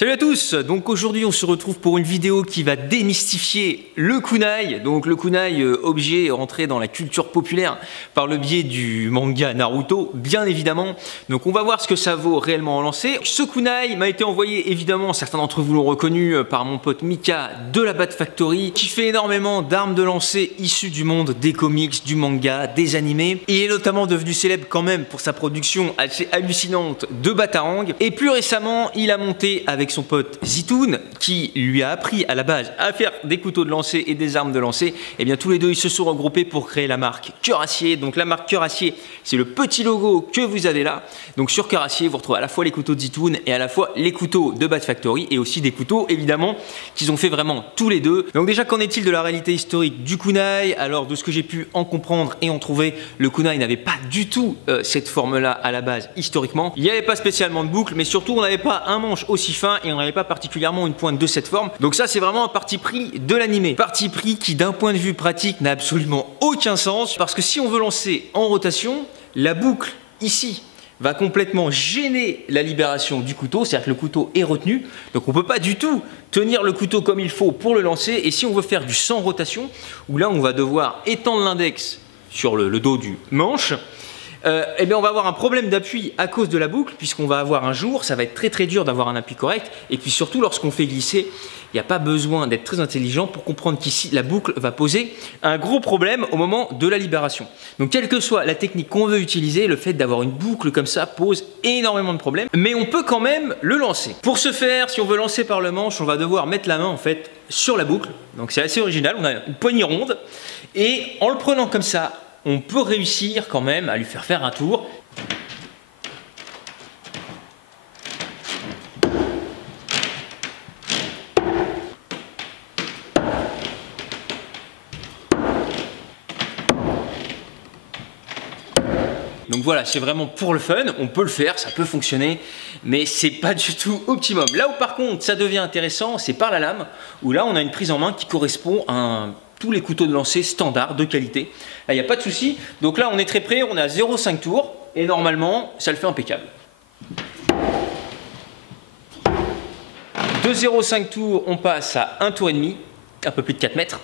Salut à tous, donc aujourd'hui on se retrouve pour une vidéo qui va démystifier le kunai. Donc le kunai, objet rentré dans la culture populaire par le biais du manga Naruto, bien évidemment. Donc on va voir ce que ça vaut réellement en lancer. Ce kunai m'a été envoyé évidemment, certains d'entre vous l'ont reconnu, par mon pote Mika de la Bat Factory, qui fait énormément d'armes de lancer issues du monde des comics, du manga, des animés. Il est notamment devenu célèbre quand même pour sa production assez hallucinante de Batarang. Et plus récemment, il a monté avec son pote Zitoun, qui lui a appris à la base à faire des couteaux de lancer et des armes de lancer. Et bien tous les deux ils se sont regroupés pour créer la marque Cœur Acier. Donc la marque Cœur Acier, c'est le petit logo que vous avez là. Donc sur Cœur Acier vous retrouvez à la fois les couteaux de Zitoun et à la fois les couteaux de Bat Factory, et aussi des couteaux évidemment qu'ils ont fait vraiment tous les deux. Donc déjà, qu'en est-il de la réalité historique du kunai? Alors de ce que j'ai pu en comprendre et en trouver, le kunai n'avait pas du tout cette forme là à la base historiquement. Il n'y avait pas spécialement de boucle, mais surtout on n'avait pas un manche aussi fin et on n'avait pas particulièrement une pointe de cette forme. Donc ça, c'est vraiment un parti pris de l'animé. Parti pris qui d'un point de vue pratique n'a absolument aucun sens, parce que si on veut lancer en rotation, la boucle ici va complètement gêner la libération du couteau, c'est-à-dire que le couteau est retenu, donc on ne peut pas du tout tenir le couteau comme il faut pour le lancer. Et si on veut faire du sans rotation, où là on va devoir étendre l'index sur le dos du manche, eh bien on va avoir un problème d'appui à cause de la boucle, puisqu'on va avoir un jour, ça va être très dur d'avoir un appui correct. Et puis surtout, lorsqu'on fait glisser, il n'y a pas besoin d'être très intelligent pour comprendre qu'ici la boucle va poser un gros problème au moment de la libération. Donc quelle que soit la technique qu'on veut utiliser, le fait d'avoir une boucle comme ça pose énormément de problèmes, mais on peut quand même le lancer. Pour ce faire, si on veut lancer par le manche, on va devoir mettre la main en fait sur la boucle. Donc c'est assez original, on a une poignée ronde, et en le prenant comme ça, on peut réussir quand même à lui faire un tour. Donc voilà, c'est vraiment pour le fun, on peut le faire, ça peut fonctionner, mais c'est pas du tout optimum. Là où par contre ça devient intéressant, c'est par la lame, où là on a une prise en main qui correspond à tous les couteaux de lancer standard de qualité. Là il n'y a pas de souci, donc là on est très près, on est à 0,5 tours, et normalement ça le fait impeccable. De 0,5 tours, on passe à 1 tour et demi, un peu plus de 4 mètres.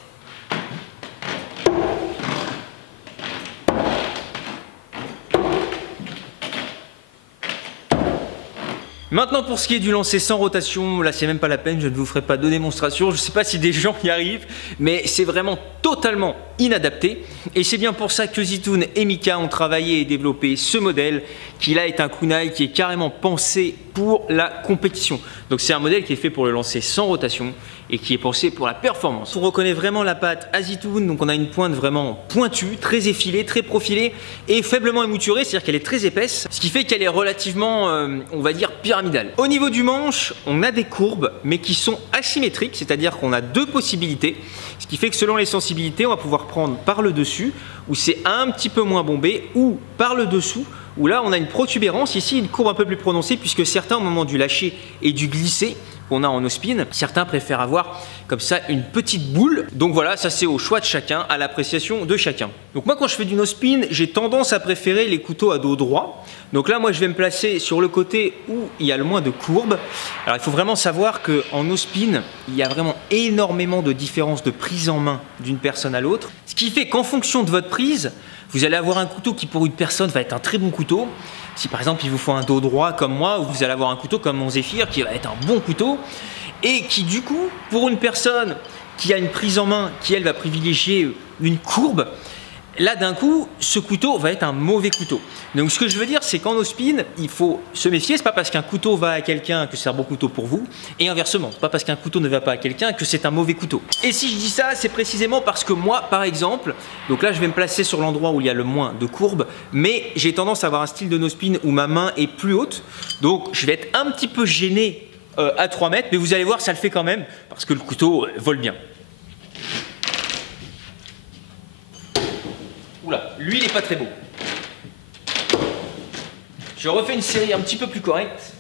Maintenant, pour ce qui est du lancer sans rotation, là c'est même pas la peine, je ne vous ferai pas de démonstration, je ne sais pas si des gens y arrivent, mais c'est vraiment totalement inadapté. Et c'est bien pour ça que Zitoun et Mika ont travaillé et développé ce modèle, qui là est un kunai qui est carrément pensé pour la compétition. Donc c'est un modèle qui est fait pour le lancer sans rotation et qui est pensé pour la performance. On reconnaît vraiment la patte à Zitoun, donc on a une pointe vraiment pointue, très effilée, très profilée et faiblement émouturée, c'est-à-dire qu'elle est très épaisse, ce qui fait qu'elle est relativement, on va dire, pyramidale. Au niveau du manche, on a des courbes, mais qui sont asymétriques, c'est-à-dire qu'on a deux possibilités, ce qui fait que selon les sensibilités, on va pouvoir prendre par le dessus, où c'est un petit peu moins bombé, ou par le dessous, où là on a une protubérance, ici une courbe un peu plus prononcée, puisque certains au moment du lâcher et du glisser qu'on a en no-spin, certains préfèrent avoir comme ça une petite boule. Donc voilà, ça c'est au choix de chacun, à l'appréciation de chacun. Donc moi quand je fais du no-spin, j'ai tendance à préférer les couteaux à dos droit. Donc là moi je vais me placer sur le côté où il y a le moins de courbes. Alors il faut vraiment savoir qu'en no-spin, il y a vraiment énormément de différences de prise en main d'une personne à l'autre. Ce qui fait qu'en fonction de votre prise, vous allez avoir un couteau qui pour une personne va être un très bon couteau. Si par exemple il vous faut un dos droit comme moi, vous allez avoir un couteau comme mon Zephyr qui va être un bon couteau, et qui du coup pour une personne qui a une prise en main qui elle va privilégier une courbe, là d'un coup ce couteau va être un mauvais couteau. Donc ce que je veux dire, c'est qu'en no-spin il faut se méfier. C'est pas parce qu'un couteau va à quelqu'un que c'est un bon couteau pour vous, et inversement, c'est pas parce qu'un couteau ne va pas à quelqu'un que c'est un mauvais couteau. Et si je dis ça, c'est précisément parce que moi par exemple, donc là je vais me placer sur l'endroit où il y a le moins de courbes, mais j'ai tendance à avoir un style de no-spin où ma main est plus haute, donc je vais être un petit peu gêné à 3 mètres, mais vous allez voir ça le fait quand même parce que le couteau vole bien. Oula, lui il n'est pas très beau. Je refais une série un petit peu plus correcte.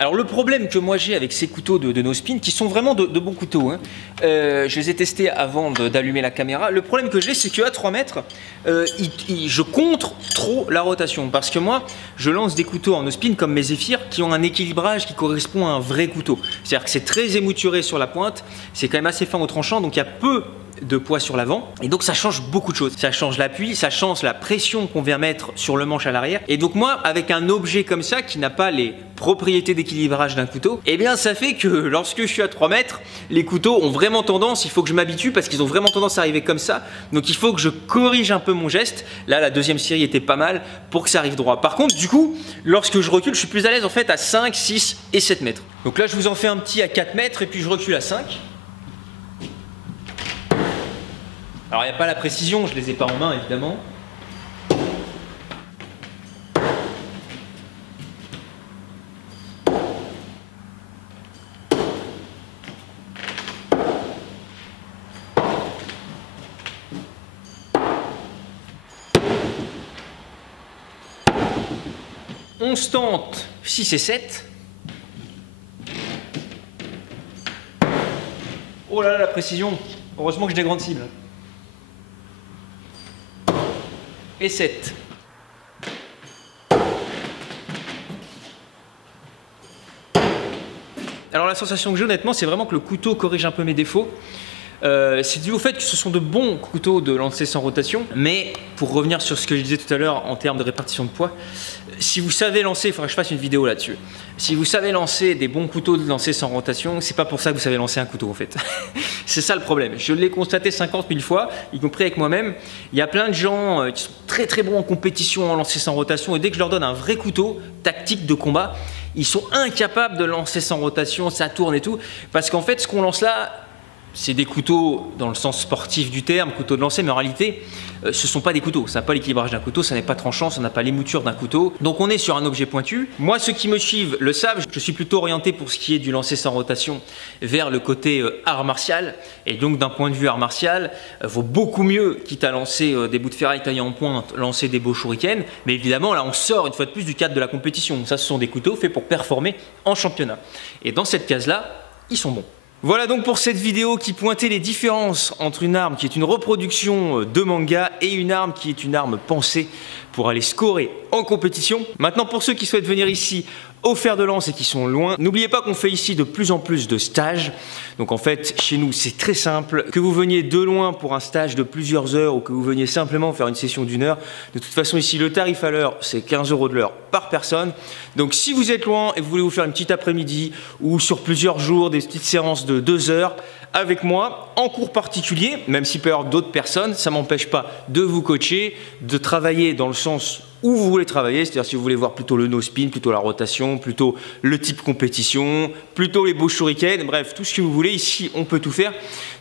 Alors le problème que moi j'ai avec ces couteaux de NoSpin, qui sont vraiment de bons couteaux, hein, je les ai testés avant d'allumer la caméra, le problème que j'ai c'est qu'à 3 mètres, je contre trop la rotation, parce que moi je lance des couteaux en NoSpin comme mes Zephyr qui ont un équilibrage qui correspond à un vrai couteau. C'est-à-dire que c'est très émouturé sur la pointe, c'est quand même assez fin au tranchant, donc il y a peu de poids sur l'avant et donc ça change beaucoup de choses. Ça change l'appui, ça change la pression qu'on vient mettre sur le manche à l'arrière, et donc moi avec un objet comme ça qui n'a pas les propriétés d'équilibrage d'un couteau, et bien ça fait que lorsque je suis à 3 mètres, les couteaux ont vraiment tendance, il faut que je m'habitue parce qu'ils ont vraiment tendance à arriver comme ça, donc il faut que je corrige un peu mon geste. Là la deuxième série était pas mal pour que ça arrive droit. Par contre du coup lorsque je recule, je suis plus à l'aise en fait à 5, 6 et 7 mètres. Donc là je vous en fais un petit à 4 mètres et puis je recule à 5. Alors il n'y a pas la précision, je ne les ai pas en main évidemment. On se tente 6 et 7. Oh là là, la précision. Heureusement que j'ai des grandes cibles. Et 7. Alors la sensation que j'ai honnêtement, c'est vraiment que le couteau corrige un peu mes défauts. C'est dû au fait que ce sont de bons couteaux de lancer sans rotation, mais pour revenir sur ce que je disais tout à l'heure en termes de répartition de poids, si vous savez lancer, il faudrait que je fasse une vidéo là-dessus. Si vous savez lancer des bons couteaux de lancer sans rotation, c'est pas pour ça que vous savez lancer un couteau en fait. C'est ça le problème. Je l'ai constaté 50 000 fois, y compris avec moi-même. Il y a plein de gens qui sont très très bons en compétition en lancer sans rotation, et dès que je leur donne un vrai couteau tactique de combat, ils sont incapables de lancer sans rotation, ça tourne et tout, parce qu'en fait ce qu'on lance là, c'est des couteaux dans le sens sportif du terme, couteaux de lancer, mais en réalité, ce ne sont pas des couteaux. Ça n'a pas l'équilibrage d'un couteau, ça n'est pas tranchant, ça n'a pas l'émouture d'un couteau. Donc on est sur un objet pointu. Moi, ceux qui me suivent le savent, je suis plutôt orienté pour ce qui est du lancer sans rotation vers le côté art martial. Et donc d'un point de vue art martial, vaut beaucoup mieux, quitte à lancer des bouts de ferraille taillés en pointe, lancer des beaux shurikens. Mais évidemment, là, on sort une fois de plus du cadre de la compétition. Ça, ce sont des couteaux faits pour performer en championnat. Et dans cette case-là, ils sont bons. Voilà donc pour cette vidéo qui pointait les différences entre une arme qui est une reproduction de manga et une arme qui est une arme pensée pour aller scorer en compétition. Maintenant, pour ceux qui souhaitent venir ici au fer de lance et qui sont loin, n'oubliez pas qu'on fait ici de plus en plus de stages. Donc en fait, chez nous, c'est très simple. Que vous veniez de loin pour un stage de plusieurs heures ou que vous veniez simplement faire une session d'1 heure, de toute façon ici, le tarif à l'heure, c'est 15 € de l'heure par personne. Donc si vous êtes loin et que vous voulez vous faire une petite après-midi ou sur plusieurs jours, des petites séances de 2 heures, avec moi, en cours particulier, même s'il peut y avoir d'autres personnes, ça ne m'empêche pas de vous coacher, de travailler dans le sens où vous voulez travailler, c'est-à-dire si vous voulez voir plutôt le no-spin, plutôt la rotation, plutôt le type compétition, plutôt les beaux shurikens, bref, tout ce que vous voulez, ici on peut tout faire.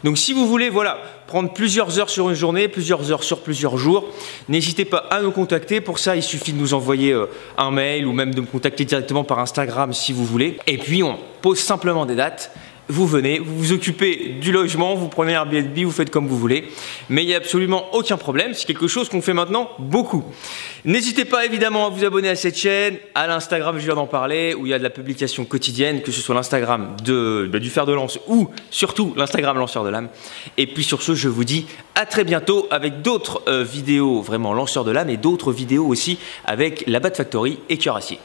Donc si vous voulez, voilà, prendre plusieurs heures sur une journée, plusieurs heures sur plusieurs jours, n'hésitez pas à nous contacter. Pour ça, il suffit de nous envoyer un mail ou même de me contacter directement par Instagram si vous voulez. Et puis on pose simplement des dates. Vous venez, vous vous occupez du logement, vous prenez Airbnb, vous faites comme vous voulez. Mais il n'y a absolument aucun problème, c'est quelque chose qu'on fait maintenant beaucoup. N'hésitez pas évidemment à vous abonner à cette chaîne, à l'Instagram, je viens d'en parler, où il y a de la publication quotidienne, que ce soit l'Instagram du fer de lance ou surtout l'Instagram lanceur de lame. Et puis sur ce, je vous dis à très bientôt avec d'autres vidéos vraiment lanceurs de lame et d'autres vidéos aussi avec la Bat Factory et Cuirassier.